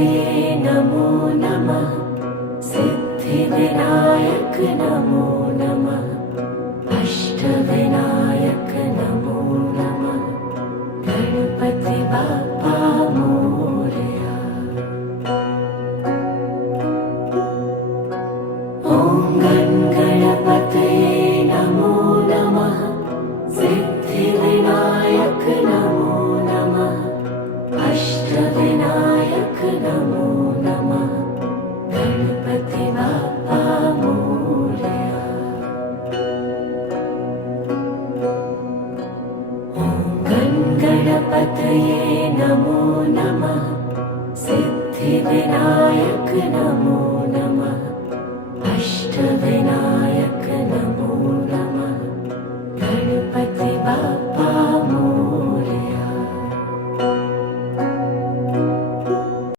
गणपतये नमो नमः। सिद्धिविनायक नमो नमः। अष्टविनायक नमो नमः। गणपति बाप्पा मोरया। ॐ गणपतये नमो नमः। सिद्धिविनायक नमो नमः। अष्टविनायक नमो नमः। गणपति बाप्पा मोरया। ॐ गणपतये नमो नमः। सिद्धिविनायक नमो नमः। अष्टविनायक